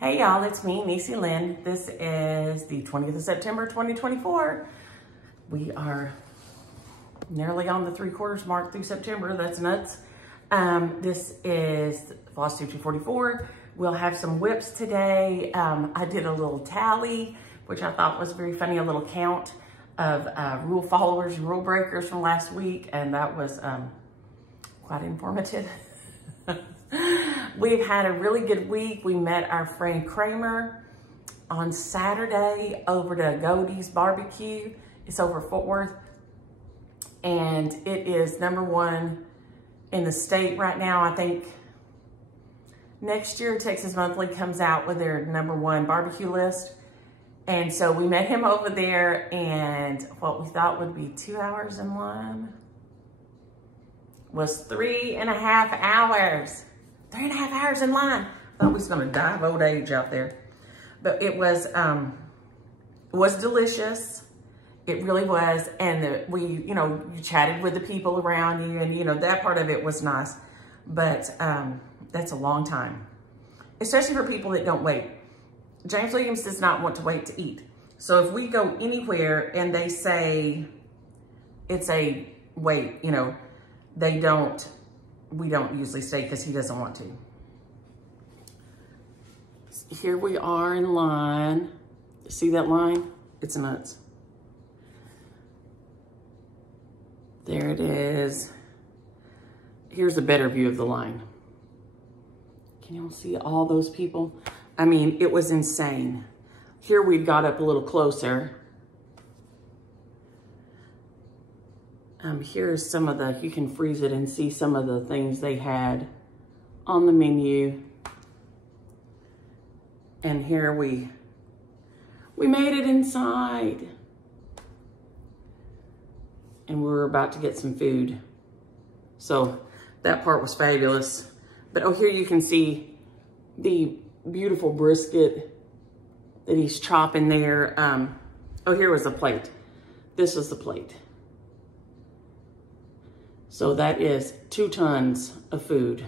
Hey y'all, it's me, Niecy Lynn. This is the 20th of September, 2024. We are nearly on the 3/4 mark through September. That's nuts. This is Flosstube 244. We'll have some whips today. I did a little tally, which I thought was very funny, a little count of rule followers and rule breakers from last week, and that was quite informative. We've had a really good week. We met our friend Kramer on Saturday over to Godey's Barbecue. It's over Fort Worth, and it is #1 in the state right now. I think next year Texas Monthly comes out with their #1 barbecue list. And so we met him over there, and what we thought would be 2 hours in line was 3.5 hours. 3.5 hours in line. I thought we was gonna die of old age out there. But it was delicious. It really was. And you chatted with the people around you, and that part of it was nice. But that's a long time, especially for people that don't wait. James Williams does not want to wait to eat. So if we go anywhere and they say it's a wait, we don't usually stay because he doesn't want to. Here we are in line. See that line? It's nuts. There it is. Here's a better view of the line. Can y'all see all those people? I mean, it was insane. Here we got up a little closer. Here's some of you can freeze it and see some of the things they had on the menu. And here we made it inside. And we're about to get some food. So that part was fabulous. But here you can see the beautiful brisket that he's chopping there. Here was the plate. This was the plate. So that is 2 tons of food.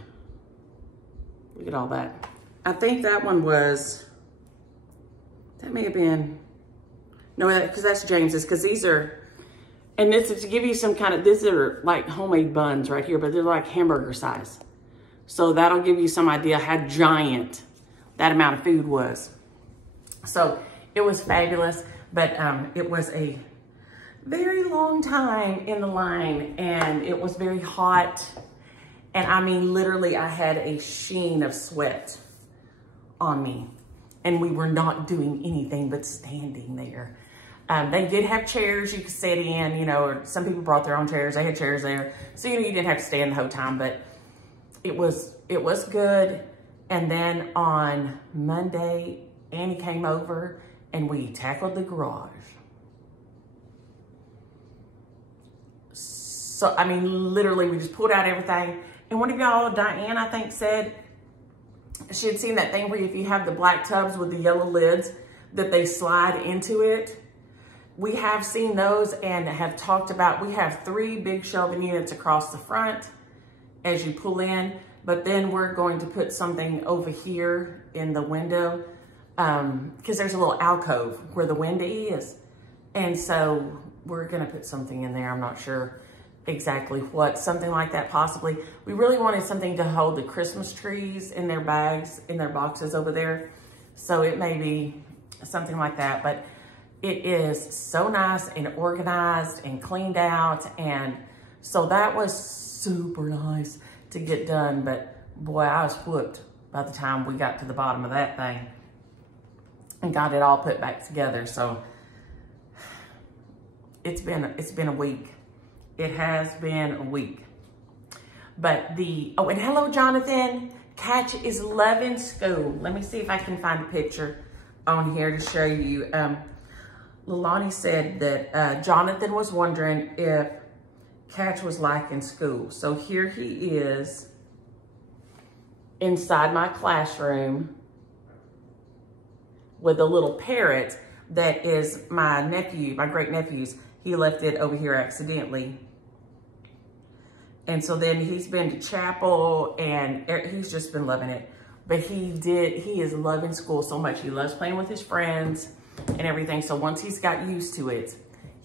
Look at all that. I think that one was, that may have been, no, because that's James's, because these are, and this is to give you some kind of, these are like homemade buns right here, but they're like hamburger size. So that'll give you some idea how giant that amount of food was. So it was fabulous, but it was a very long time in the line, and it was very hot. And I mean, literally I had a sheen of sweat on me, and we were not doing anything but standing there. They did have chairs you could sit in, or some people brought their own chairs. They had chairs there. So, you didn't have to stand the whole time, but it was good. And then on Monday, Annie came over and we tackled the garage. So, I mean, literally we just pulled out everything. And one of y'all, Diane, I think, said she had seen that thing where if you have the black tubs with the yellow lids, that they slide into it. We have seen those and have talked about, we have 3 big shelving units across the front as you pull in, but then we're going to put something over here in the window because there's a little alcove where the window is. And so we're gonna put something in there. I'm not sure exactly what, something like that possibly. We really wanted something to hold the Christmas trees in their bags, in their boxes over there. So it may be something like that, but it is so nice and organized and cleaned out. And so that was super nice to get done. But boy, I was whooped by the time we got to the bottom of that thing and got it all put back together. So it's been a week. It has been a week. But and hello, Jonathan. Catch is loving school. Let me see if I can find a picture on here to show you. Lilani said that Jonathan was wondering if Catch was liking school. So here he is inside my classroom with a little parrot that is my nephew, my great nephew's. He left it over here accidentally. And so then he's been to chapel and he's just been loving it. But he is loving school so much. He loves playing with his friends and everything. So once he's got used to it,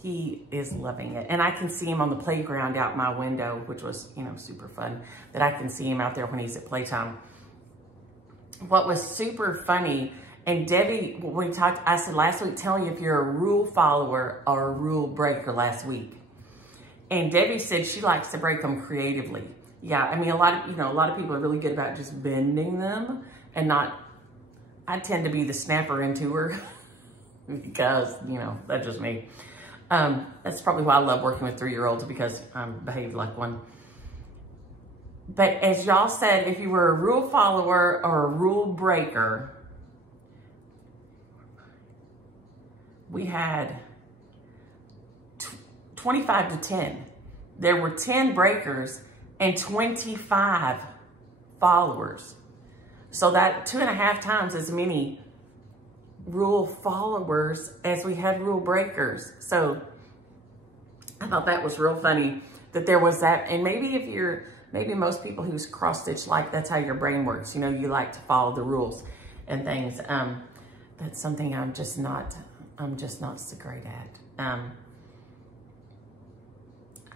he is loving it. And I can see him on the playground out my window, which was, you know, super fun, that I can see him out there when he's at playtime. What was super funny, and Debbie, when we talked, I said last week, tell me if you're a rule follower or a rule breaker last week. And Debbie said she likes to break them creatively. Yeah, I mean, a lot of people are really good about just bending them and not, I tend to be the snapper into her because, you know, that's just me. That's probably why I love working with 3-year-olds, because I'm behaved like one. But as y'all said, if you were a rule follower or a rule breaker, we had 25 to 10. There were 10 breakers and 25 followers. So that 2.5 times as many rule followers as we had rule breakers. So I thought that was real funny that there was that. And maybe most people who's cross stitch, like that's how your brain works. You know, you like to follow the rules and things. That's something I'm just not so great at.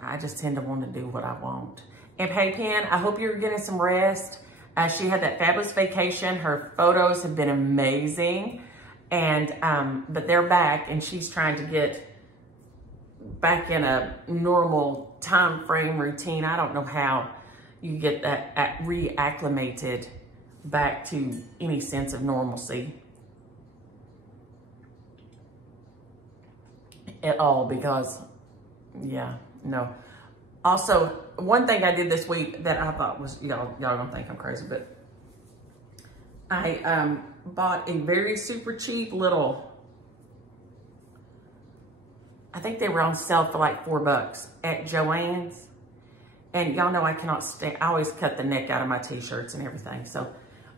I just tend to want to do what I want. And Paypen, I hope you're getting some rest. She had that fabulous vacation. Her photos have been amazing. And, but they're back, and she's trying to get back in a normal time frame routine. I don't know how you get that reacclimated back to any sense of normalcy at all, because, yeah, no. Also, one thing I did this week that I thought was, y'all don't think I'm crazy, but I bought a very super cheap little, I think they were on sale for like $4 at Joann's. And y'all know I cannot stand, I always cut the neck out of my t-shirts and everything. So,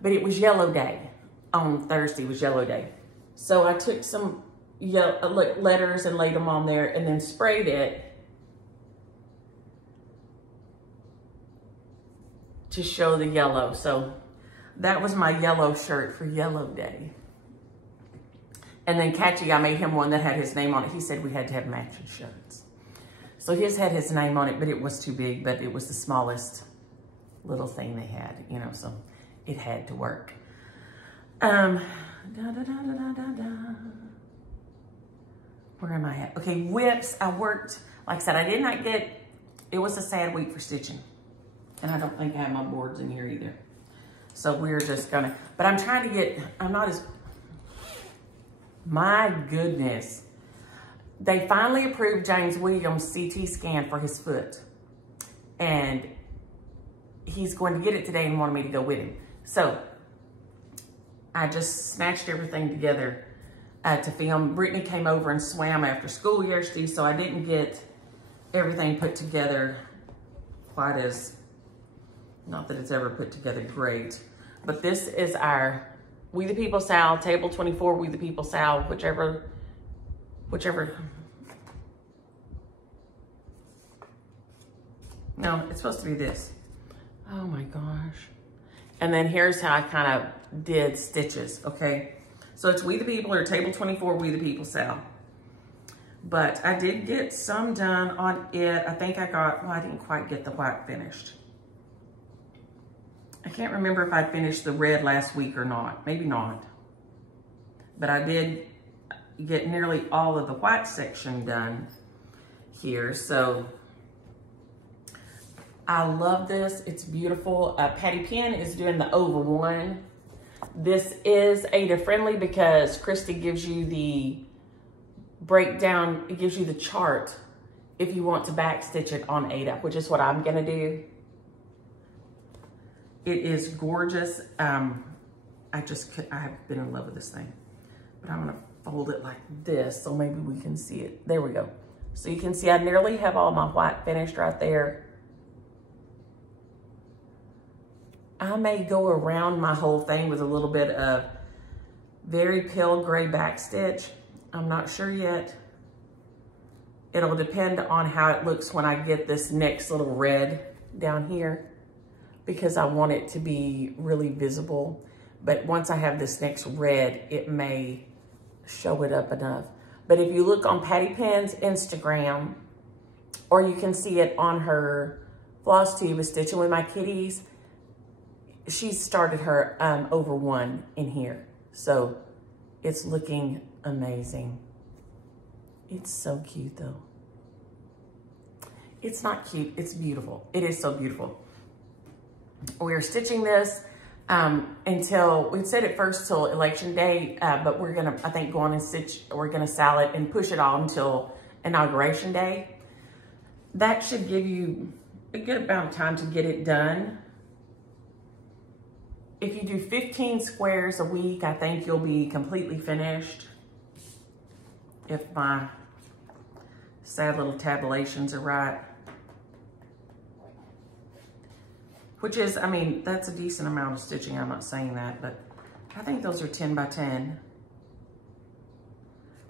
but it was yellow day. On Thursday was yellow day. So I took some letters and laid them on there and then sprayed it to show the yellow. So that was my yellow shirt for yellow day. And then Catchy, I made him one that had his name on it. He said we had to have matching shirts. So his had his name on it, but it was too big, but it was the smallest little thing they had, you know, so it had to work. Where am I at? Okay, whips, I worked, like I said, I did not get, it was a sad week for stitching. And I don't think I have my boards in here either. So we're just gonna, but I'm trying to get, I'm not as, my goodness. They finally approved James Williams' CT scan for his foot. And he's going to get it today and wanted me to go with him. So I just snatched everything together to film. Brittany came over and swam after school yesterday, so I didn't get everything put together quite as, not that it's ever put together great, but this is our We the People SAL, table 24, We the People SAL, whichever. No, it's supposed to be this. Oh my gosh. And then here's how I kind of did stitches, okay? So it's We the People or table 24, We the People SAL. But I did get some done on it. I think I got, well, I didn't quite get the white finished. I can't remember if I finished the red last week or not. Maybe not. But I did get nearly all of the white section done here. So I love this. It's beautiful. Patty Penn is doing the over one. This is Ada friendly because Christy gives you the breakdown. It gives you the chart if you want to back stitch it on Ada, which is what I'm gonna do. It is gorgeous. I have been in love with this thing, but I'm gonna fold it like this so maybe we can see it. There we go. So you can see I nearly have all my white finished right there. I may go around my whole thing with a little bit of very pale gray back stitch. I'm not sure yet. It'll depend on how it looks when I get this next little red down here, because I want it to be really visible. but once I have this next red, it may show it up enough. But if you look on Patty Penn's Instagram, or you can see it on her Flosstube of Stitching with My Kitties, she started her over 1 in here. So it's looking amazing. It's so cute though. It's not cute, it's beautiful. It is so beautiful. We're stitching this until, we said it first till election day, but we're gonna, I think, go on and stitch, we're gonna SAL it and push it on until inauguration day. That should give you a good amount of time to get it done. If you do 15 squares a week, I think you'll be completely finished. If my sad little tabulations are right. Which is, I mean, that's a decent amount of stitching. I'm not saying that, but I think those are 10 by 10.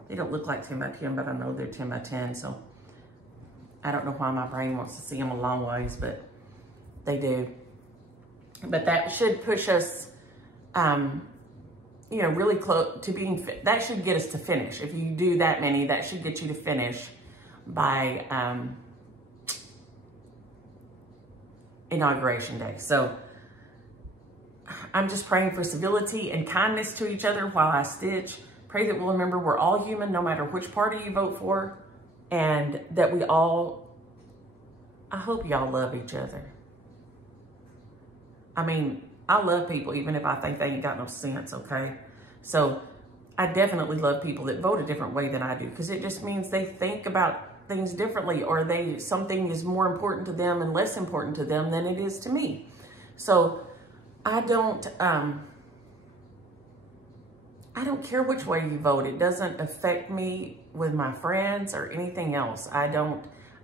They don't look like 10 by 10, but I know they're 10 by 10, so I don't know why my brain wants to see them a long ways, but they do. But that should push us, you know, really close to being, that should get us to finish. If you do that many, that should get you to finish by inauguration day. So I'm just praying for civility and kindness to each other while I stitch. Pray that we'll remember we're all human, no matter which party you vote for, and that we all, I hope y'all love each other. I mean, I love people even if I think they ain't got no sense, okay? So I definitely love people that vote a different way than I do, because it just means they think about things differently, or something is more important to them and less important to them than it is to me. So I don't care which way you vote. It doesn't affect me with my friends or anything else. I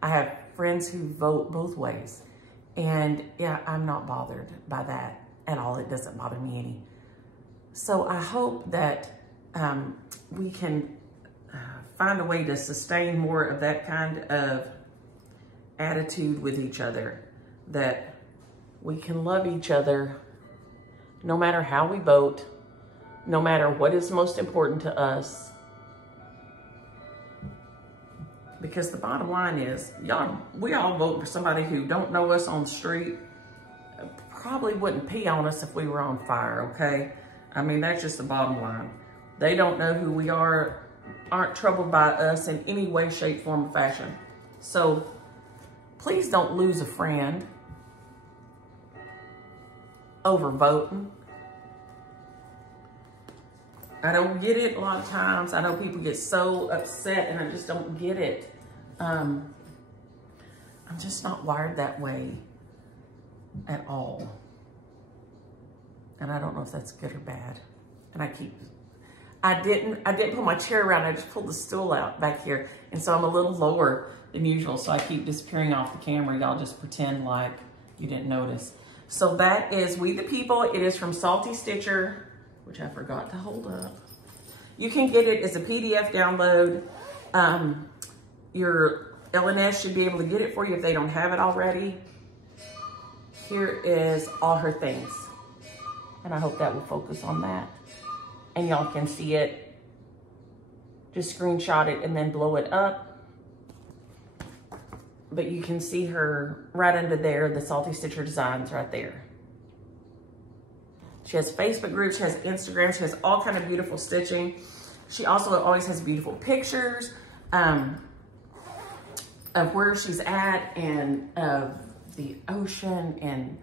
have friends who vote both ways. And yeah, I'm not bothered by that at all. It doesn't bother me any. So I hope that we can find a way to sustain more of that kind of attitude with each other, that we can love each other no matter how we vote, no matter what is most important to us. Because the bottom line is, y'all, we all vote for somebody who don't know us on the street, probably wouldn't pee on us if we were on fire, okay? I mean, that's just the bottom line. They don't know who we are, aren't troubled by us in any way, shape, form, or fashion. So please don't lose a friend over voting. I don't get it a lot of times. I know people get so upset and I just don't get it. I'm just not wired that way at all. And I don't know if that's good or bad. And I didn't put my chair around. I just pulled the stool out back here. And so I'm a little lower than usual. So I keep disappearing off the camera. Y'all just pretend like you didn't notice. So that is We the People. It is from Salty Stitcher, which I forgot to hold up. You can get it as a PDF download. Your LNS should be able to get it for you if they don't have it already. Here is all her things. And I hope that will focus on that. And y'all can see it. Just screenshot it and then blow it up. But you can see her right under there, the Salty Stitcher designs right there. She has Facebook groups, she has Instagram, she has all kind of beautiful stitching. She also always has beautiful pictures of where she's at and of the ocean and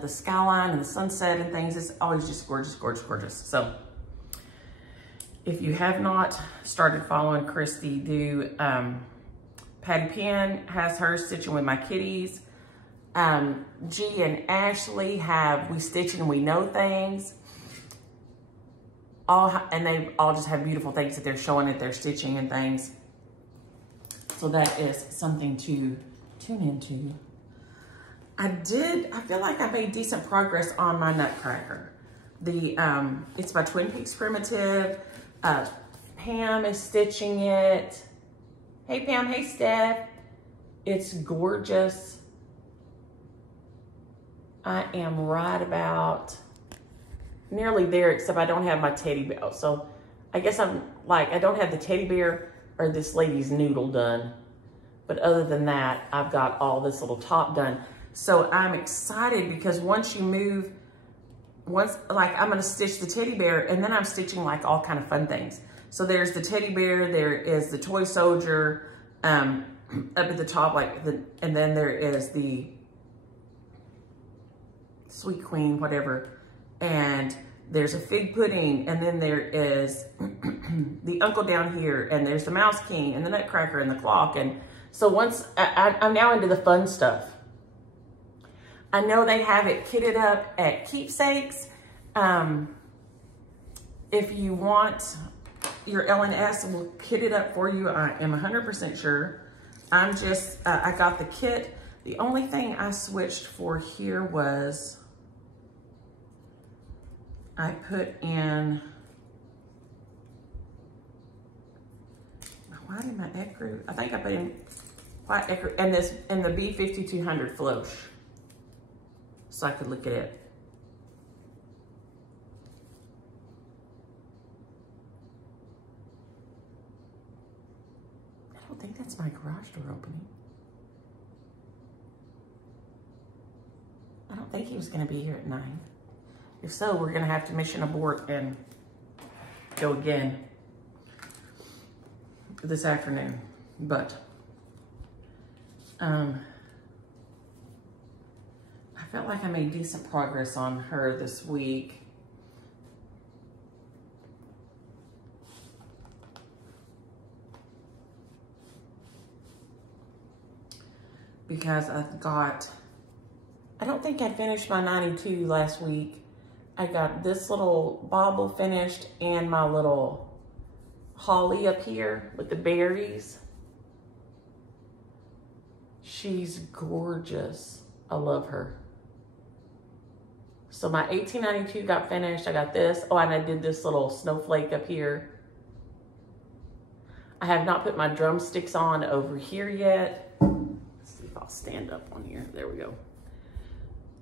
the skyline and the sunset and things. It's always just gorgeous, gorgeous, gorgeous. So if you have not started following Christy, do Patty Penn has her Stitching with My Kitties. G and Ashley have We Stitch and We Know Things. And they all just have beautiful things that they're showing that they're stitching and things. So that is something to tune into. I feel like I made decent progress on my Nutcracker. It's by Twin Peaks Primitive. Pam is stitching it. Hey Pam, hey Steph. It's gorgeous. I am right about nearly there, except I don't have my teddy bear. So I guess I'm like, I don't have the teddy bear or this lady's noodle done. But other than that, I've got all this little top done. So I'm excited because once you move, like I'm gonna stitch the teddy bear and then I'm stitching like all kind of fun things. So there's the teddy bear, there is the toy soldier, up at the top, and then there is the sweet queen, whatever. And there's a fig pudding, and then there is the uncle down here, and there's the mouse king, and the nutcracker, and the clock. And so once, I'm now into the fun stuff. I know they have it kitted up at Keepsakes. If you want, your L&S will kit it up for you. I am 100% sure. I'm just, I got the kit. The only thing I switched for here was, I put in, why did my ecru? I think I put in white ecru and the B5200 Floss, so I could look at it. I don't think that's my garage door opening. I don't think he was gonna be here at 9. If so, we're gonna have to mission abort and go again this afternoon. But I felt like I made decent progress on her this week. Because I don't think I finished my 92 last week. I got this little bauble finished and my little holly up here with the berries. She's gorgeous. I love her. So my 1892 got finished. I got this. Oh, and I did this little snowflake up here. I have not put my drumsticks on over here yet. Let's see if I'll stand up on here. There we go.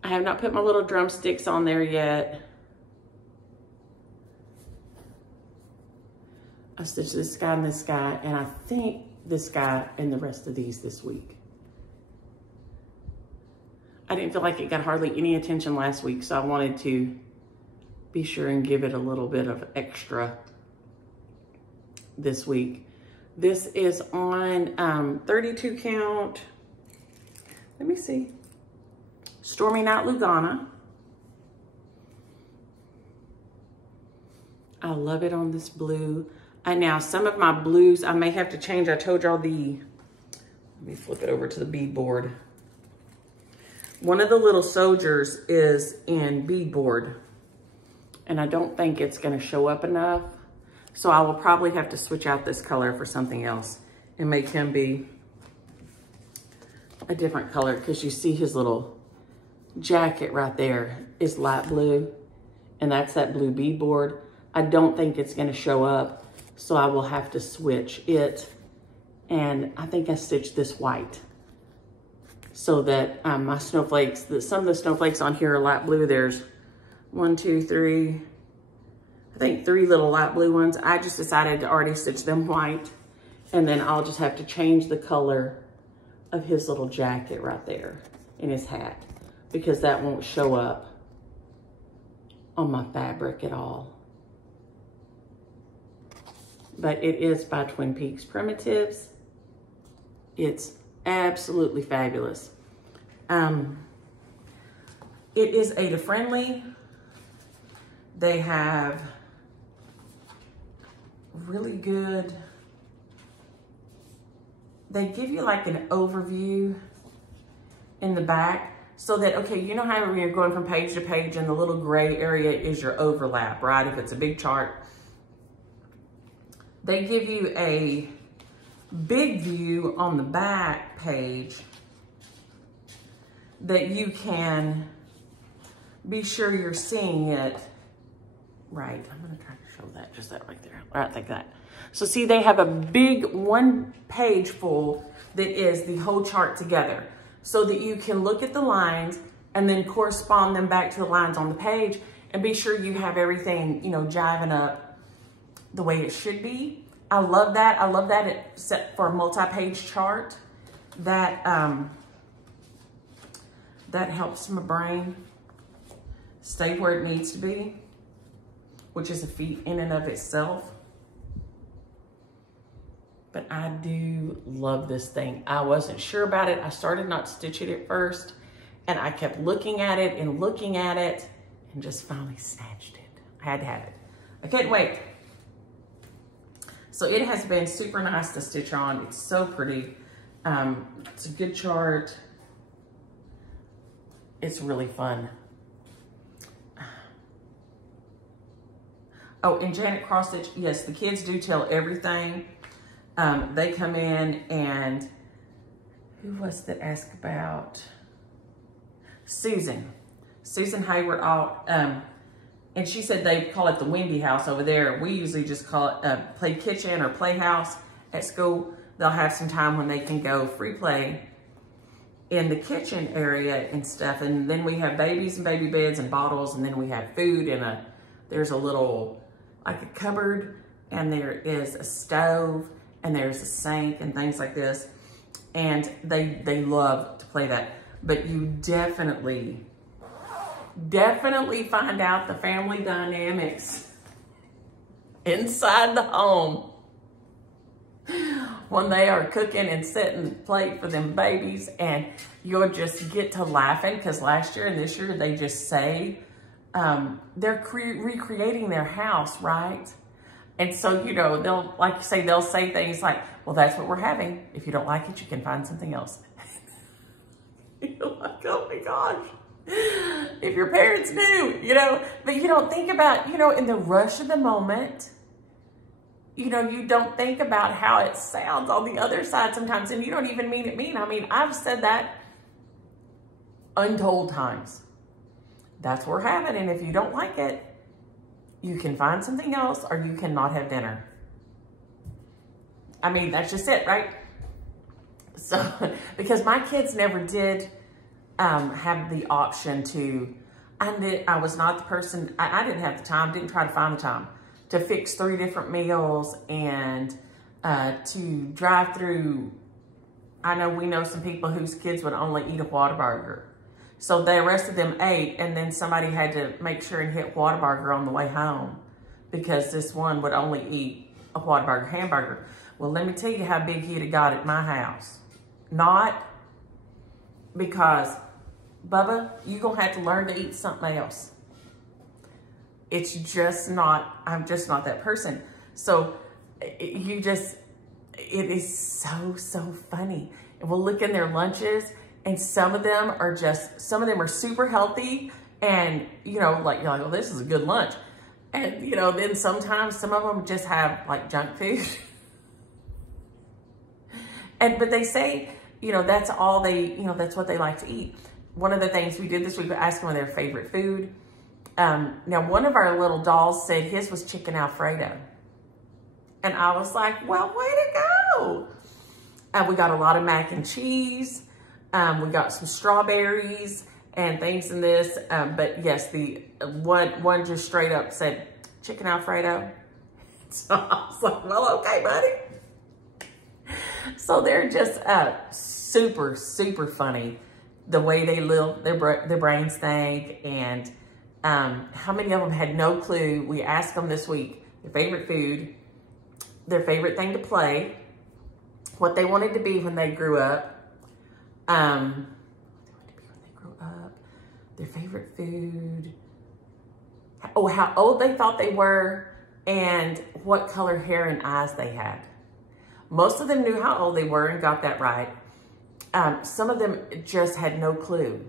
I have not put my little drumsticks on there yet. I stitched this guy and this guy, and I think this guy and the rest of these this week. I didn't feel like it got hardly any attention last week, so I wanted to be sure and give it a little bit of extra this week. This is on 32 count. Let me see. Stormy Night Lugana. I love it on this blue. And now some of my blues I may have to change. I told y'all let me flip it over to the bead board. One of the little soldiers is in bead board, and I don't think it's gonna show up enough. So I will probably have to switch out this color for something else and make him be a different color, because you see his little jacket right there is light blue, and that's that blue bead board. I don't think it's gonna show up, so I will have to switch it. And I think I stitched this white so that my snowflakes, some of the snowflakes on here are light blue. There's 1, 2, 3, I think 3 little light blue ones. I just decided to already stitch them white, and then I'll just have to change the color of his little jacket right there and his hat, because that won't show up on my fabric at all. But it is by Twin Peaks Primitives. It's absolutely fabulous. It is Ada friendly. They have really good, they give you like an overview in the back, so that, okay, you know how when you're going from page to page and the little gray area is your overlap, right? If it's a big chart. They give you a big view on the back page that you can be sure you're seeing it right. I'm gonna try to show that, just that right there. All right, like that. So see, they have a big 1 page full that is the whole chart together, so that you can look at the lines and then correspond them back to the lines on the page. and be sure you have everything, you know, jiving up the way it should be. I love that. I love that it's set for a multi-page chart. That, that helps my brain stay where it needs to be, which is a feat in and of itself. But I do love this thing. I wasn't sure about it. I started not to stitch it at first, and I kept looking at it and looking at it and just finally snatched it. I had to have it. I can't wait. So it has been super nice to stitch on. It's so pretty. It's a good chart. It's really fun. Oh, and Janet Cross Stitch, yes, the kids do tell everything. They come in, and who was that asked about? Susan Hayward, and she said they call it the Windy House over there. We usually just call it play kitchen or playhouse at school. They'll have some time when they can go free play in the kitchen area and stuff. And then we have babies and baby beds and bottles, and then we have food, and there's a little, like a cupboard, and there is a stove, and there's a sink and things like this. And they love to play that. But you definitely find out the family dynamics inside the home when they are cooking and setting the plate for them babies, and you'll just get to laughing, because last year and this year they just say they're recreating their house, right? And so, you know, they'll, like you say, they'll say things like, well, that's what we're having. If you don't like it, you can find something else. You're like, oh my gosh. If your parents knew, you know, but you don't think about, you know, in the rush of the moment, you know, you don't think about how it sounds on the other side sometimes, and you don't even mean it mean. I mean, I've said that untold times. That's what we're having, and if you don't like it, you can find something else, or you cannot have dinner. I mean, that's just it, right? So, because my kids never did have the option to, I was not the person, I didn't have the time, didn't try to find the time to fix 3 different meals and to drive through. I know we know some people whose kids would only eat a Whataburger. So the rest of them ate, and then somebody had to make sure and hit Whataburger on the way home because this one would only eat a Whataburger hamburger. Well, let me tell you how big he'd have got at my house. Not because, Bubba, you're going to have to learn to eat something else. It's just not, I'm just not that person. So it is so funny. And we'll look in their lunches, and some of them are super healthy, and, you know, like, you're like, well, this is a good lunch. And, you know, then sometimes some of them just have like junk food. But they say, you know, that's all they, you know, that's what they like to eat. One of the things we did this week, we asked them their favorite food. Now, one of our little dolls said his was chicken Alfredo. And I was like, well, way to go. We got a lot of mac and cheese. We got some strawberries and things in this. But yes, the one just straight up said chicken Alfredo. So I was like, well, okay, buddy. So they're just super, super funny. The way they live, their brains think, and how many of them had no clue. We asked them this week their favorite food, their favorite thing to play, what they wanted to be when they grew up, their favorite food, oh, how old they thought they were, and what color hair and eyes they had. Most of them knew how old they were and got that right. Some of them just had no clue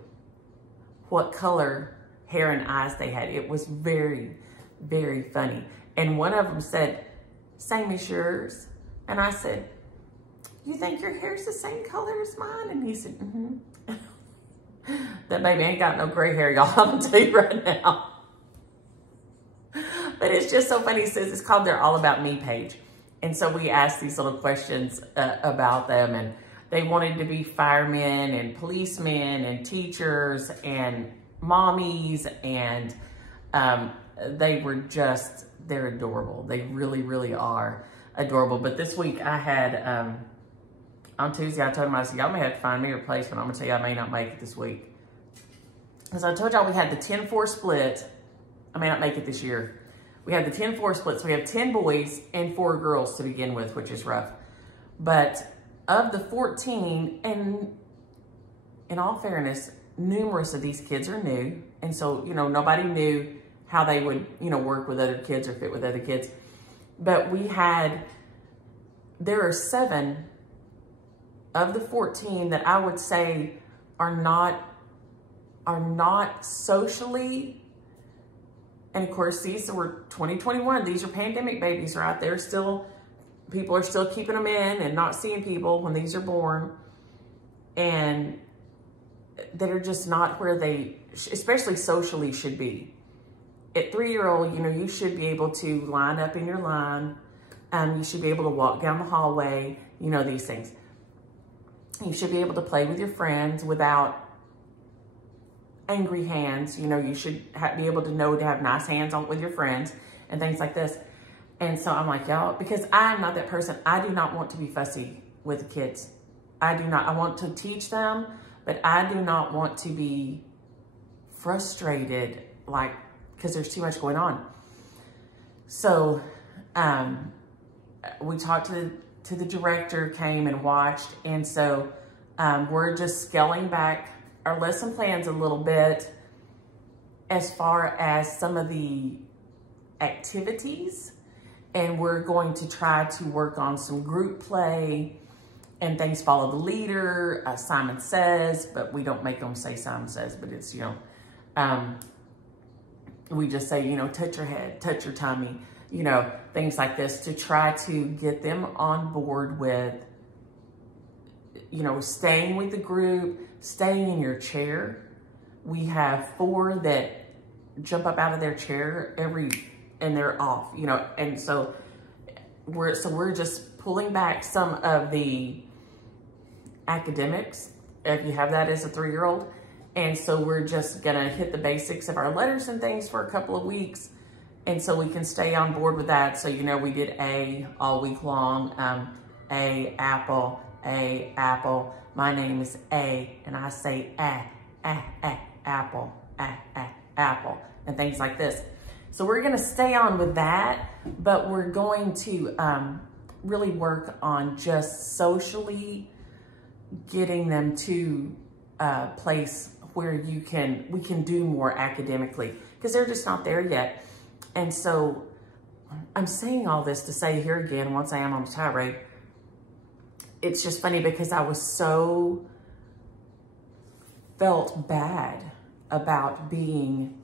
what color hair and eyes they had. It was very, very funny. And one of them said, same as yours. And I said, you think your hair's the same color as mine? And he said, mm-hmm. That baby ain't got no gray hair, y'all. I'm gonna tell you right now. But it's just so funny. He says it's called their All About Me page. And so we asked these little questions about them, and they wanted to be firemen and policemen and teachers and mommies and They were just, they're adorable. They really, really are adorable. But this week I had, on Tuesday, I told them, I said, y'all may have to find me a replacement. I'm gonna tell you, I may not make it this week. As I told y'all, we had the 10-4 split. I may not make it this year. We had the 10-4 split, so we have 10 boys and 4 girls to begin with, which is rough. But of the 14, and in all fairness, numerous of these kids are new. And so, you know, nobody knew how they would, you know, work with other kids or fit with other kids. But there are 7 of the 14 that I would say are not socially, and of course, these were 2021. These are pandemic babies, right? They're still, people are still keeping them in and not seeing people when these are born. And that are just not where they, especially socially, should be. At 3-year-old, you know, you should be able to line up in your line. You should be able to walk down the hallway, you know, these things. You should be able to play with your friends without angry hands. You know, you should be able to know to have nice hands on with your friends and things like this. And so I'm like, y'all, because I'm not that person. I do not want to be fussy with the kids. I do not. I want to teach them, but I do not want to be frustrated, like, because there's too much going on. So we talked to the director, came and watched. And so we're just scaling back our lesson plans a little bit as far as some of the activities. And we're going to try to work on some group play and things follow the leader. Simon says, but we don't make them say Simon says, but it's, you know, we just say, you know, touch your head, touch your tummy, you know, things like this to try to get them on board with, you know, staying with the group, staying in your chair. We have 4 that jump up out of their chair and they're off, you know, and so we're just pulling back some of the academics, if you have that as a 3-year-old. And so we're just gonna hit the basics of our letters and things for a couple of weeks. And so we can stay on board with that. So, you know, we did A all week long, A, apple, my name is A, and I say apple, apple, and things like this. So we're gonna stay on with that, but we're going to really work on just socially getting them to a place where we can do more academically, because they're just not there yet. And so I'm saying all this to say here again, once I am on the tirade, it's just funny because I was felt bad about being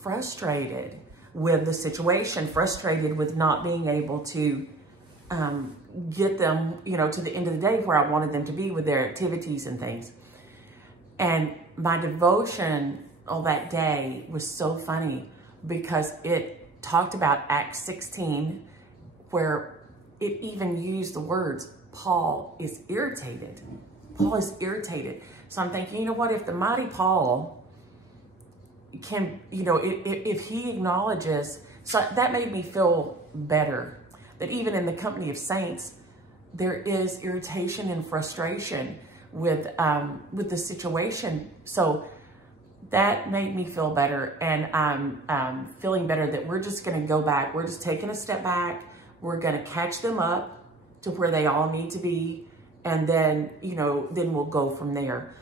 frustrated with the situation, frustrated with not being able to get them, you know, to the end of the day where I wanted them to be with their activities and things. And my devotion on that day was so funny because it talked about Acts 16, where it even used the words, Paul is irritated. Paul is irritated. So I'm thinking, you know what, if the mighty Paul can, you know, if he acknowledges, so that made me feel better, that even in the company of saints, there is irritation and frustration with the situation. So that made me feel better. And I'm feeling better that we're just gonna go back. We're just taking a step back. We're gonna catch them up to where they all need to be. And then, you know, then we'll go from there.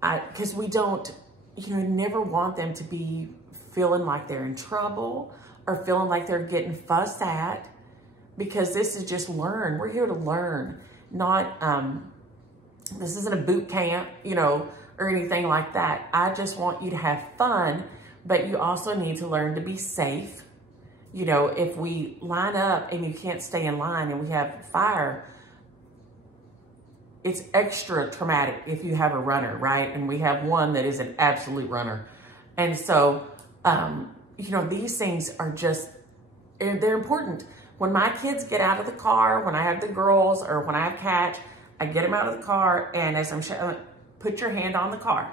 Because we don't, you know, never want them to be feeling like they're in trouble or feeling like they're getting fussed at, because this is just learn. We're here to learn, not, this isn't a boot camp, you know, or anything like that. I just want you to have fun, but you also need to learn to be safe. You know, if we line up and you can't stay in line and we have fire, it's extra traumatic if you have a runner, right? And we have one that is an absolute runner. And so, you know, these things are just, they're important. When my kids get out of the car, when I have the girls or when I have Catch, I get them out of the car, and as I'm showing, put your hand on the car.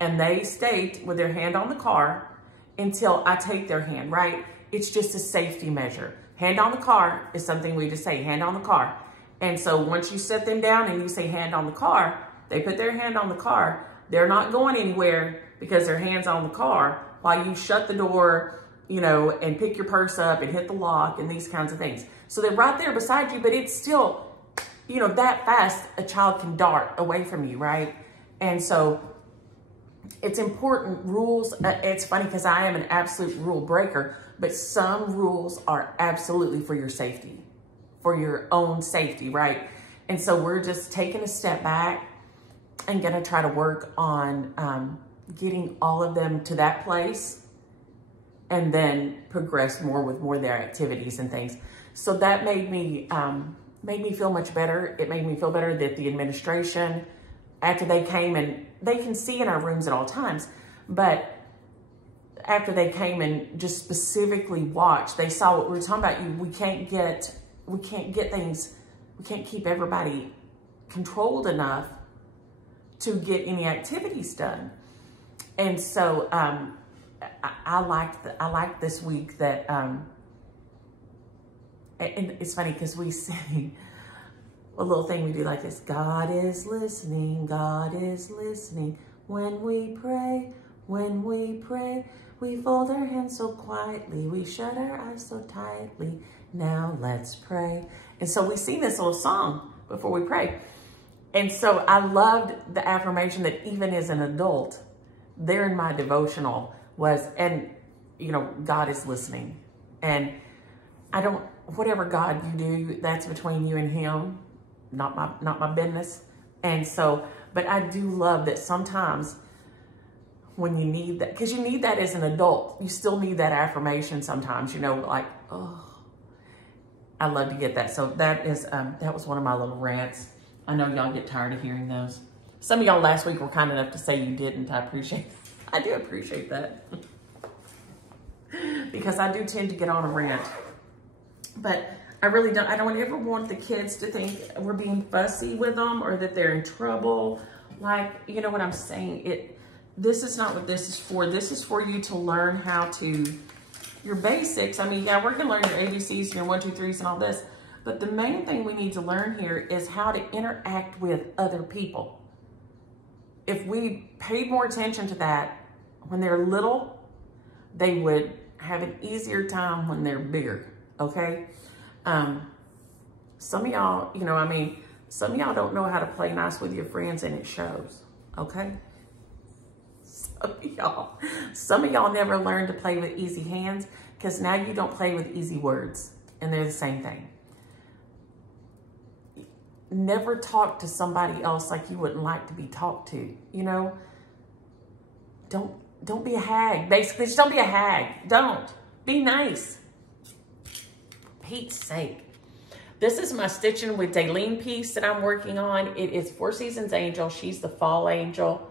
And they stayed with their hand on the car until I take their hand, right? It's just a safety measure. Hand on the car is something we just say, hand on the car. And so once you set them down and you say hand on the car, they put their hand on the car. They're not going anywhere because their hand's on the car while you shut the door, you know, and pick your purse up and hit the lock and these kinds of things. So they're right there beside you, but it's still, you know, that fast a child can dart away from you, right? And so it's important rules. It's funny because I am an absolute rule breaker, but some rules are absolutely for your safety, for your own safety, right? And so we're just taking a step back and gonna try to work on getting all of them to that place and then progress more with more of their activities and things. So that made me feel much better. It made me feel better that the administration, after they came, and they can see in our rooms at all times, but after they came and just specifically watched, they saw what we were talking about. We can't get things, we can't keep everybody controlled enough to get any activities done. And so I liked this week that, and it's funny because we sing a little thing we do like this. God is listening, God is listening. When we pray, we fold our hands so quietly, we shut our eyes so tightly. Now let's pray. And so we sing this little song before we pray. And so I loved the affirmation that even as an adult, there in my devotional was, and you know, God is listening. And I don't, whatever God you do, that's between you and him, not my business. And so, but I do love that sometimes when you need that, because you need that as an adult, you still need that affirmation sometimes, you know, like, oh, I love to get that. So that is, that was one of my little rants. I know y'all get tired of hearing those. Some of y'all last week were kind enough to say you didn't. I do appreciate that. Because I do tend to get on a rant. But I really don't, I don't ever want the kids to think we're being fussy with them or that they're in trouble. Like, you know what I'm saying? This is not what this is for. This is for you to learn how to, your basics. I mean, yeah, we're gonna learn your ABCs and your 1, 2, 3s and all this. But the main thing we need to learn here is how to interact with other people. If we paid more attention to that when they're little, they would have an easier time when they're bigger, okay? Some of y'all, you know, I mean, some of y'all don't know how to play nice with your friends and it shows, okay? Some of y'all never learned to play with easy hands because now you don't play with easy words and they're the same thing. Never talk to somebody else like you wouldn't like to be talked to, you know? Don't be a hag. Basically, just don't be a hag. Don't. Be nice. Pete's sake. This is my Stitching with Daleen piece that I'm working on. It is Four Seasons Angel. She's the fall angel.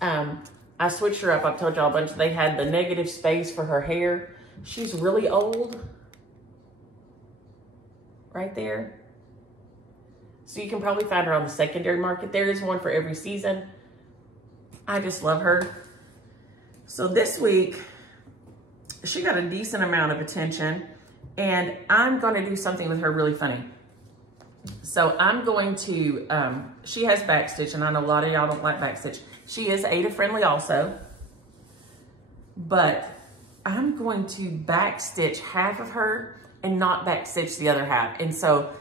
I switched her up. I've told y'all a bunch. They had the negative space for her hair. She's really old. Right there. So you can probably find her on the secondary market. There is one for every season. I just love her. So this week, she got a decent amount of attention and I'm going to do something with her really funny. So I'm going to, she has backstitch and I know a lot of y'all don't like backstitch. She is Ada friendly also, but I'm going to backstitch half of her and not backstitch the other half. And so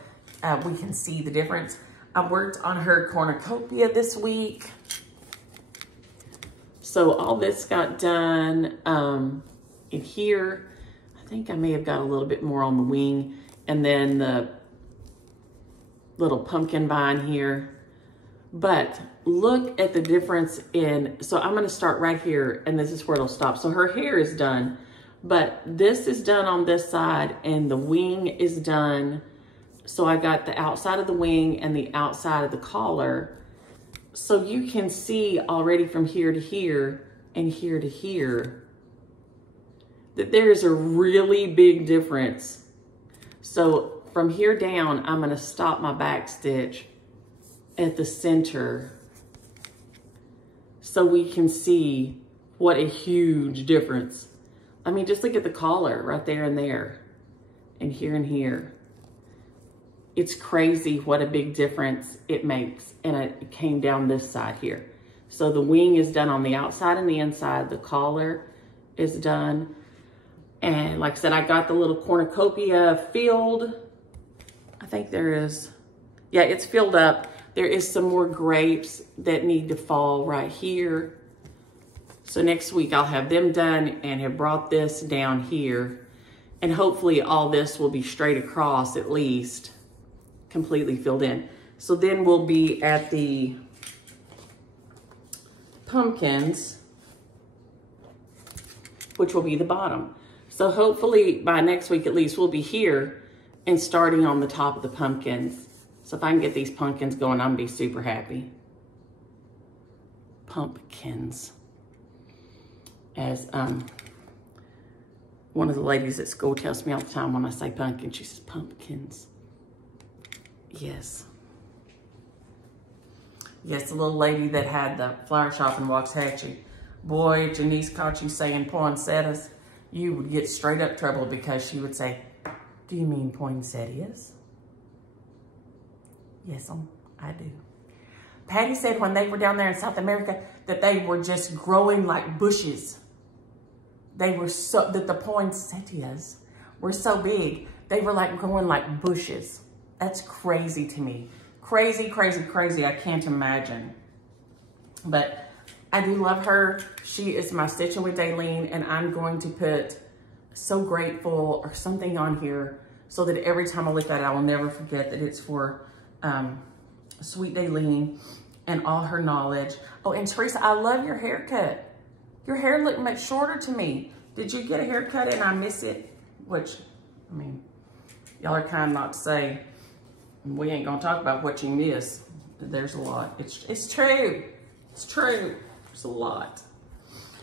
we can see the difference. I worked on her cornucopia this week. So all this got done in here. I think I may have got a little bit more on the wing and then the little pumpkin vine here. But look at the difference in, so I'm gonna start right here and this is where it'll stop. So her hair is done, but this is done on this side and the wing is done. So I got the outside of the wing and the outside of the collar. So you can see already from here to here and here to here that there's a really big difference. So from here down, I'm gonna stop my back stitch at the center so we can see what a huge difference. I mean, just look at the collar right there and there, and here and here. It's crazy what a big difference it makes. And it came down this side here. So the wing is done on the outside and the inside. The collar is done. And like I said, I got the little cornucopia filled. I think there is, yeah, it's filled up. There is some more grapes that need to fall right here. So next week I'll have them done and have brought this down here. And hopefully all this will be straight across at least, completely filled in. So then we'll be at the pumpkins, which will be the bottom. So hopefully by next week at least we'll be here and starting on the top of the pumpkins. So if I can get these pumpkins going, I'm gonna be super happy. Pumpkins. As one of the ladies at school tells me all the time when I say pumpkin, she says pumpkins. Yes. Yes, the little lady that had the flower shop in Waxahachie. Boy, if Janice caught you saying poinsettias, you would get straight up trouble because she would say, do you mean poinsettias? Yes, I do. Patty said when they were down there in South America that they were just growing like bushes. They were so, that the poinsettias were so big, they were like growing like bushes. That's crazy to me. Crazy, crazy, crazy. I can't imagine. But I do love her. She is my Stitching with Daylene, and I'm going to put so grateful or something on here so that every time I look at it, I will never forget that it's for Sweet Daylene and all her knowledge. Oh, and Teresa, I love your haircut. Your hair looked much shorter to me. Did you get a haircut and I miss it? Which, I mean, y'all are kind not to say, we ain't gonna talk about what you miss. There's a lot. It's true. It's true. There's a lot.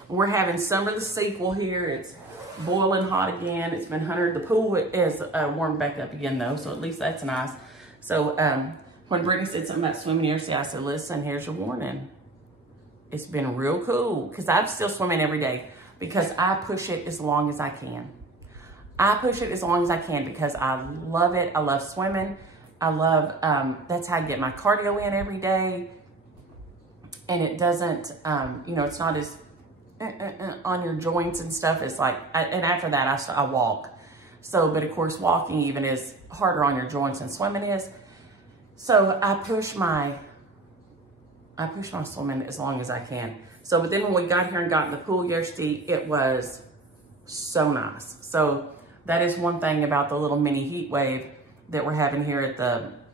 We're having summer the sequel here. It's boiling hot again. It's been 100. The pool is warmed back up again though, so at least that's nice. So when Brittany said something about swimming yesterday, I said, listen, here's your warning. It's been real cool because I'm still swimming every day because I push it as long as I can. I push it as long as I can because I love it. I love swimming. I love, that's how I get my cardio in every day. And it doesn't, you know, it's not as on your joints and stuff. It's like, and after that, I walk. So, but of course, walking even is harder on your joints than swimming is. So I push my swimming as long as I can. So, but then when we got here and got in the pool yesterday, it was so nice. So that is one thing about the little mini heat wave that we're having here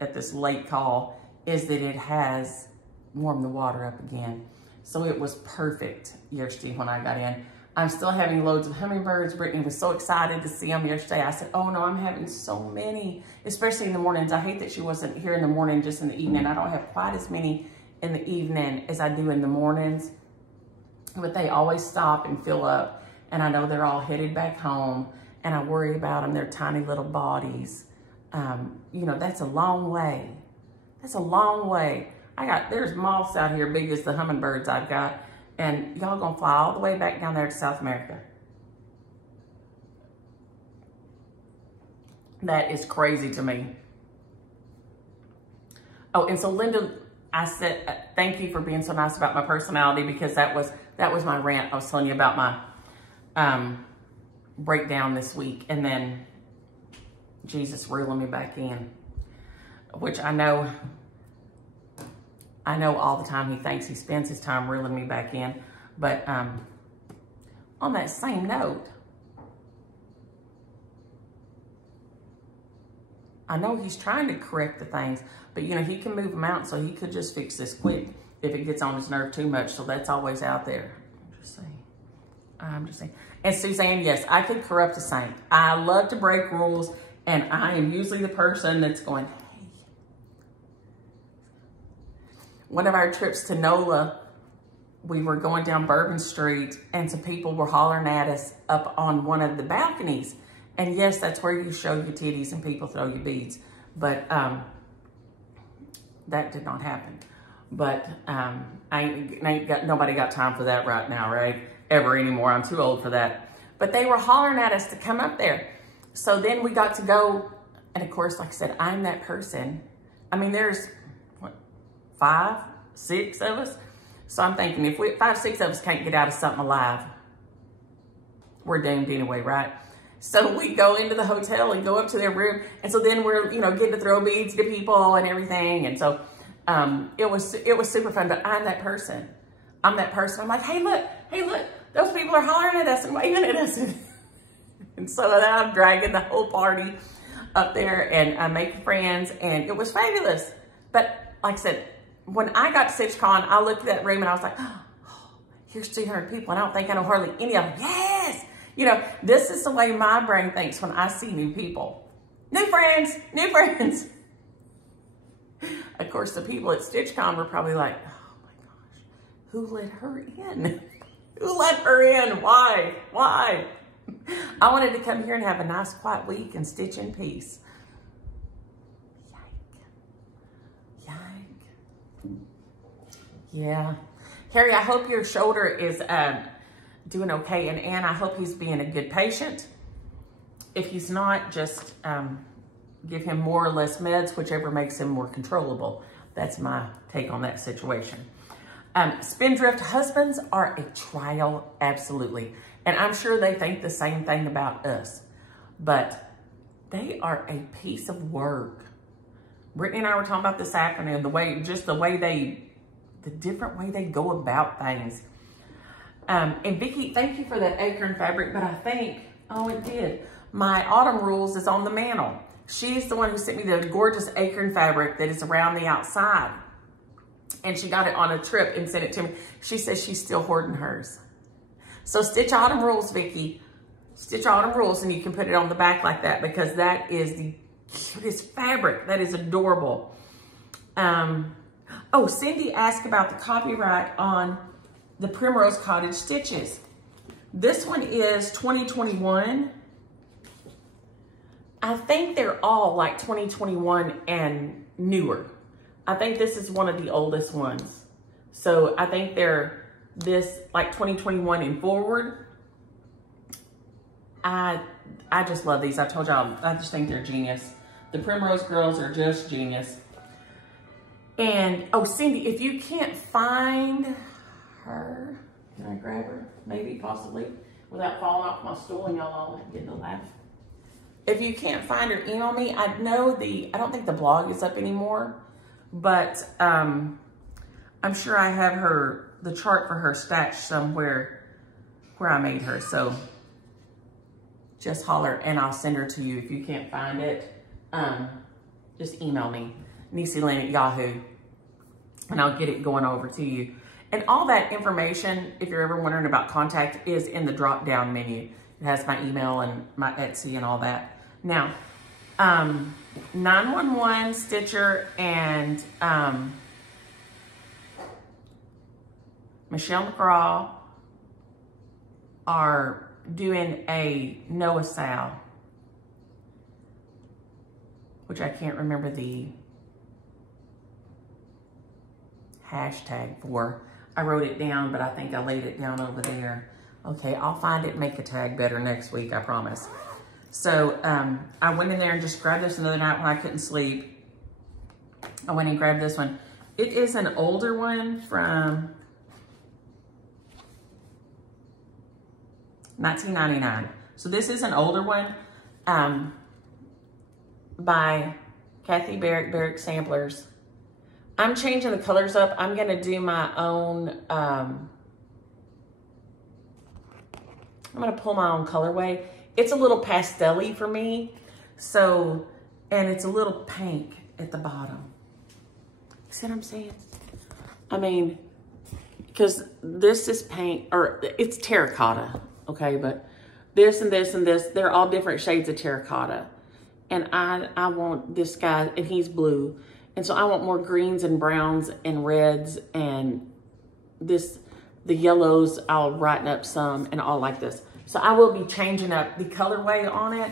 at this lake call is that it has warmed the water up again. So it was perfect yesterday when I got in. I'm still having loads of hummingbirds. Brittany was so excited to see them yesterday. I said, oh no, I'm having so many, especially in the mornings. I hate that she wasn't here in the morning, just in the evening. I don't have quite as many in the evening as I do in the mornings, but they always stop and fill up. And I know they're all headed back home and I worry about them, their tiny little bodies. You know, that's a long way. That's a long way. There's moths out here big as the hummingbirds I've got, and y'all gonna fly all the way back down there to South America. That is crazy to me. Oh, and so Linda, I said, thank you for being so nice about my personality because that was my rant I was telling you about my breakdown this week, and then Jesus reeling me back in, which I know all the time he thinks he spends his time reeling me back in. But on that same note, I know he's trying to correct the things, but you know, he can move them out, so he could just fix this quick if it gets on his nerve too much. So that's always out there. I'm just saying. And Suzanne, yes, I could corrupt a saint. I love to break rules, and I am usually the person that's going, hey. One of our trips to NOLA, we were going down Bourbon Street, and some people were hollering at us up on one of the balconies. And yes, that's where you show your titties and people throw you beads. But that did not happen. But nobody got time for that right now, right? Ever anymore. I'm too old for that. but they were hollering at us to come up there. So then we got to go, and of course, like I said, I'm that person. I mean, there's, what, 5, 6 of us? So I'm thinking if 5, 6 of us can't get out of something alive, we're doomed anyway, right? So we go into the hotel and go up to their room. And so then we're, you know, getting to throw beads to people and everything. And so it was super fun, but I'm that person. I'm that person. I'm like, hey, look, those people are hollering at us and waving at us. And so then I'm dragging the whole party up there and making friends, and it was fabulous. But like I said, when I got to Stitcher-Con, I looked at that room and I was like, oh, here's 200 people, and I don't think I know hardly any of them. Yes! You know, this is the way my brain thinks when I see new people. New friends, new friends. Of course, the people at Stitcher-Con were probably like, oh my gosh, who let her in? Who let her in? Why? Why? I wanted to come here and have a nice quiet week and stitch in peace. Yike. Yike. Yeah. Harry, I hope your shoulder is doing okay. And Ann, I hope he's being a good patient. If he's not, just give him more or less meds, whichever makes him more controllable. That's my take on that situation. Spindrift husbands are a trial, absolutely. And I'm sure they think the same thing about us, but they are a piece of work. Brittany and I were talking about this afternoon, the different way they go about things. And Vicki, thank you for that acorn fabric, but I think, oh, it did. My Autumn Rules is on the mantle. She's the one who sent me the gorgeous acorn fabric that is around the outside. And she got it on a trip and sent it to me. She says she's still hoarding hers. So stitch Autumn Rules, Vicki. Stitch Autumn Rules, and you can put it on the back like that, because that is the cutest fabric. That is adorable. Oh, Cindy asked about the copyright on the Primrose Cottage stitches. This one is 2021. I think they're all like 2021 and newer. I think this is one of the oldest ones. So I think they're this like 2021 and forward. I just love these. I told y'all, I just think they're genius. The Primrose girls are just genius. And, oh, Cindy, if you can't find her, can I grab her? Maybe, possibly, without falling off my stool and y'all all getting a laugh. If you can't find her, email me. I don't think the blog is up anymore, but I'm sure I have the chart for her stashed somewhere where I made her. So just holler and I'll send her to you. If you can't find it, just email me, NisiLynn@Yahoo, and I'll get it going over to you. And all that information, if you're ever wondering about contact, is in the drop-down menu. It has my email and my Etsy and all that. Now, 911, Stitcher, and Michelle McCraw are doing a Noah SAL, which I can't remember the hashtag for. I wrote it down, but I think I laid it down over there. Okay, I'll find it and make a tag better next week, I promise. So I went in there and just grabbed this another night when I couldn't sleep. I went and grabbed this one. It is an older one from 1999. So this is an older one by Kathy Barrick Samplers. I'm changing the colors up. I'm gonna do my own, I'm gonna pull my own colorway. It's a little pastel-y for me. So, and it's a little pink at the bottom. See what I'm saying? I mean, because this is paint, or it's terracotta, okay? But this and this and this, they're all different shades of terracotta. And I want this guy, and he's blue. And so I want more greens and browns and reds, and the yellows, I'll brighten up some and all like this. So I will be changing up the colorway on it.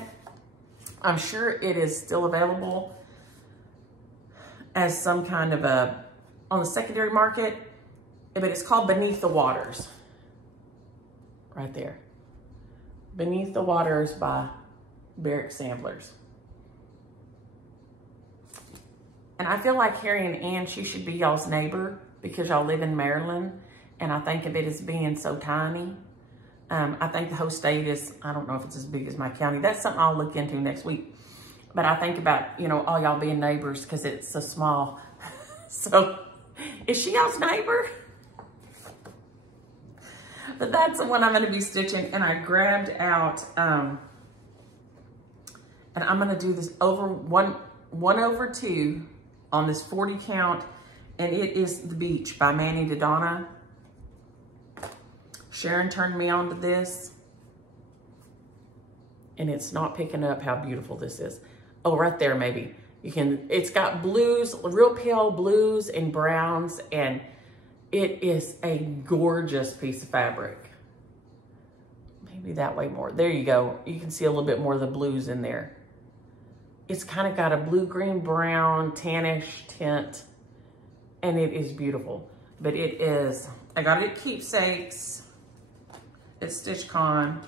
I'm sure it is still available as some kind of on the secondary market, but it's called Beneath the Waters. Right there. Beneath the Waters by Barrick Samplers. And I feel like Harry and Ann, she should be y'all's neighbor because y'all live in Maryland. And I think of it as being so tiny. I think the whole state is, I don't know if it's as big as my county. That's something I'll look into next week. But I think about, you know, all y'all being neighbors because it's so small. So, is she y'all's neighbor? But that's the one I'm going to be stitching. And I grabbed out, and I'm going to do this over 1/2 on this 40 count. And it is The Beach by Manny Dodonna. Sharon turned me on to this. And it's not picking up how beautiful this is. Oh, right there maybe. You can, it's got blues, real pale blues and browns, and it is a gorgeous piece of fabric. Maybe that way more. There you go. You can see a little bit more of the blues in there. It's kind of got a blue, green, brown, tannish tint, and it is beautiful. But it is, I got it at Keepsakes, at StitchCon.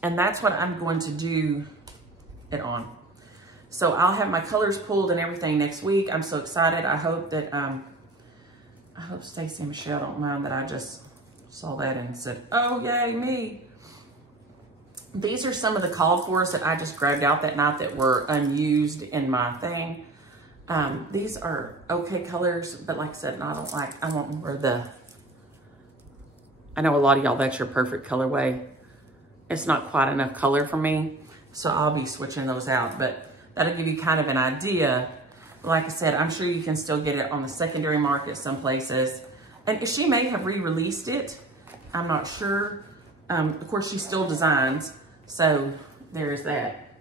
And that's what I'm going to do it on. So I'll have my colors pulled and everything next week. I'm so excited. I hope that, I hope Stacy and Michelle don't mind that I just saw that and said, oh, yay, me. These are some of the called fors that I just grabbed out that night that were unused in my thing. These are okay colors, but like I said, I don't like, I want more of the, I know a lot of y'all, that's your perfect colorway. It's not quite enough color for me, so I'll be switching those out, but that'll give you kind of an idea. Like I said, I'm sure you can still get it on the secondary market some places. And she may have re-released it. I'm not sure. Of course, she still designs, so there's that.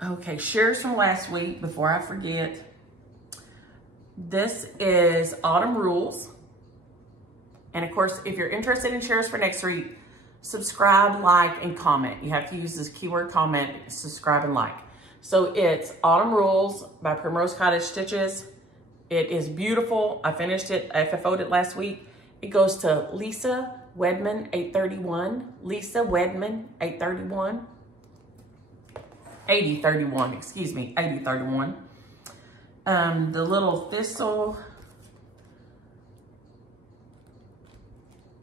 Okay, shares from last week, before I forget. This is Autumn Rules. And of course, if you're interested in shares for next week, subscribe, like, and comment. You have to use this keyword comment, subscribe, and like. So it's Autumn Rules by Primrose Cottage Stitches. It is beautiful. I finished it. I FFO'd it last week. It goes to Lisa Wedman 831. Lisa Wedman 831. 8031, excuse me, 8031. The little thistle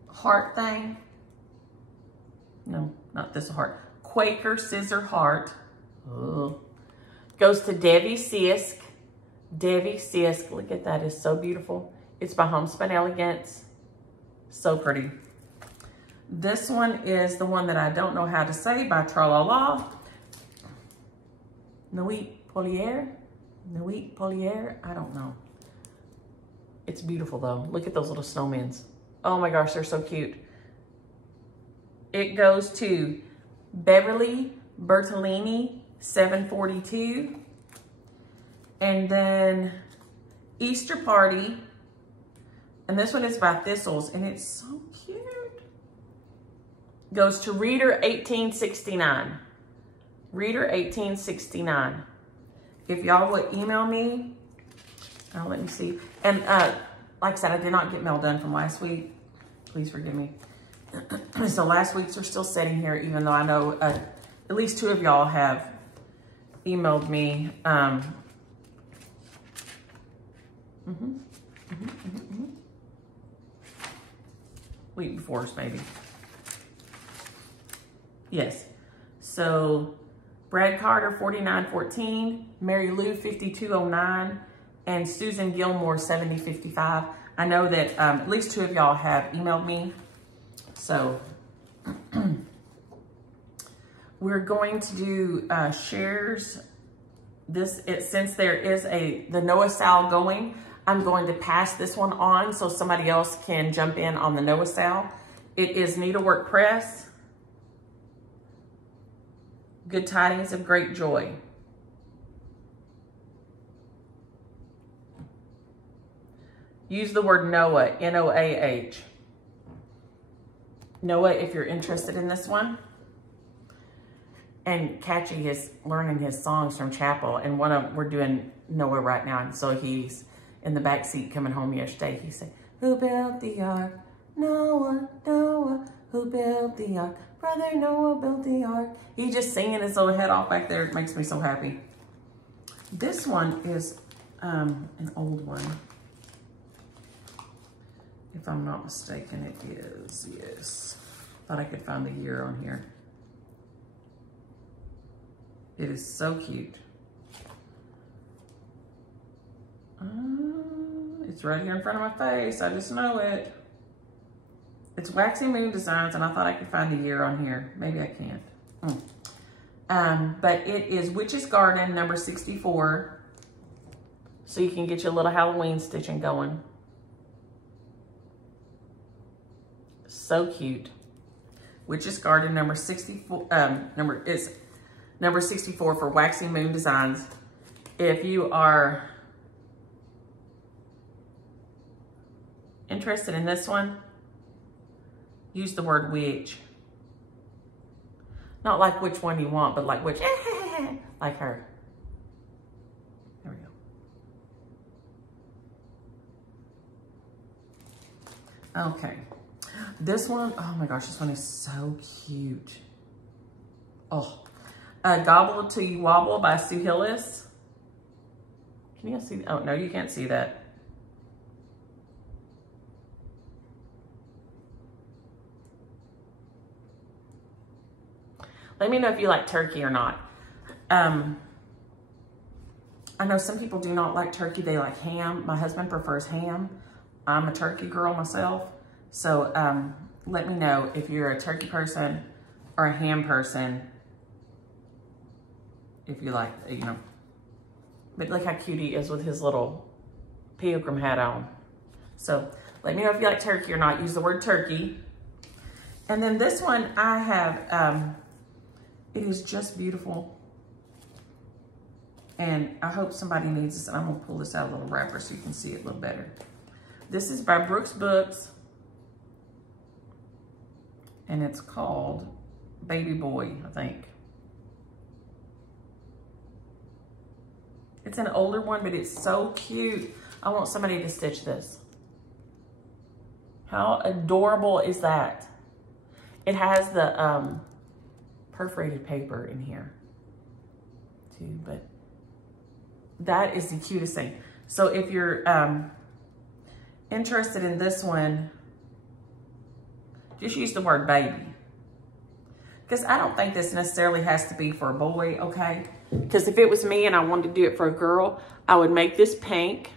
heart thing. No, not thistle heart. Quaker Scissor Heart. Oh. Goes to Debbie Sisk. Debbie Sisk. Look at that. It's so beautiful. It's by Homespun Elegance. So pretty. This one is the one that I don't know how to say by Tralala. Nuit Polier. Nuit Polier. I don't know. It's beautiful though. Look at those little snowmen. Oh my gosh, they're so cute. It goes to Beverly Bertolini 742. And then Easter Party. And this one is by Thistles, and it's so cute. Goes to Reader 1869. Reader 1869. If y'all would email me, let me see. And like I said, I did not get mail done from last week. Please forgive me. So last week's are still sitting here, even though I know at least 2 of y'all have emailed me. Week before, maybe. Yes. So Brad Carter 4914, Mary Lou 5209, and Susan Gilmore 7055. I know that at least 2 of y'all have emailed me. So we're going to do shares. Since there is the Noah SAL going, I'm going to pass this one on so somebody else can jump in on the Noah SAL. It is Needlework Press. Good Tidings of Great Joy. Use the word Noah, N-O-A-H. Noah, if you're interested in this one. And Catchy is learning his songs from chapel. And we're doing Noah right now. And so he's in the back seat coming home yesterday. He said, who built the ark? Noah, Noah, who built the ark? Brother Noah built the ark. He's just singing his little head off back there. It makes me so happy. This one is an old one. If I'm not mistaken, it is, yes. Thought I could find the year on here. It is so cute. It's right here in front of my face. I just know it. It's Waxy Moon Designs, and I thought I could find the year on here. Maybe I can't. But it is Witch's Garden, number 64. So you can get your little Halloween stitching going. So cute. Witch's Garden, number 64. Number 64 for Waxy Moon Designs. If you are interested in this one, use the word witch. Not like which one you want, but like which, like her. There we go. Okay. This one, oh my gosh, this one is so cute. Oh. Gobble Till You Wobble by Sue Hillis. Can you see? Oh, no, you can't see that. Let me know if you like turkey or not. I know some people do not like turkey. They like ham. My husband prefers ham. I'm a turkey girl myself. So let me know if you're a turkey person or a ham person. If you like, you know. But look how cute he is with his little pilgrim hat on. So let me know if you like turkey or not. Use the word turkey. And then this one I have, it is just beautiful. And I hope somebody needs this. And I'm gonna pull this out of a little wrapper so you can see it a little better. This is by Brooks Books. And it's called Baby Boy, I think. It's an older one, but it's so cute. I want somebody to stitch this. How adorable is that? It has the perforated paper in here too, but that is the cutest thing. So if you're interested in this one, just use the word baby. Because I don't think this necessarily has to be for a boy, okay? Because if it was me and I wanted to do it for a girl, I would make this pink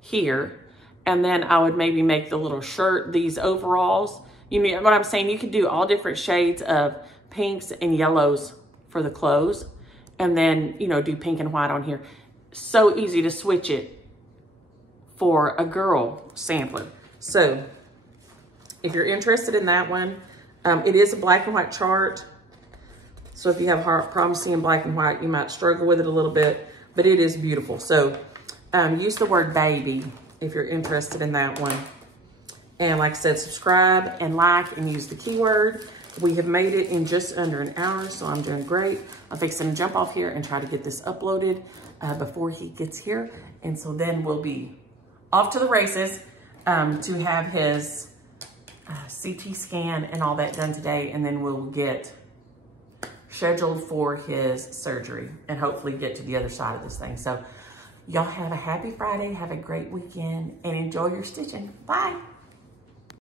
here, and then I would maybe make the little shirt, these overalls. You know what I'm saying? You could do all different shades of pinks and yellows for the clothes, and then, you know, do pink and white on here. So easy to switch it for a girl sampler. So if you're interested in that one, it is a black and white chart. So if you have hard problems seeing black and white, you might struggle with it a little bit, but it is beautiful. So use the word baby if you're interested in that one. And like I said, subscribe and like and use the keyword. We have made it in just under an hour, so I'm doing great. I'm fixing to jump off here and try to get this uploaded before he gets here. And so then we'll be off to the races to have his CT scan and all that done today. And then we'll get scheduled for his surgery and hopefully get to the other side of this thing. So y'all have a happy Friday, have a great weekend, and enjoy your stitching. Bye.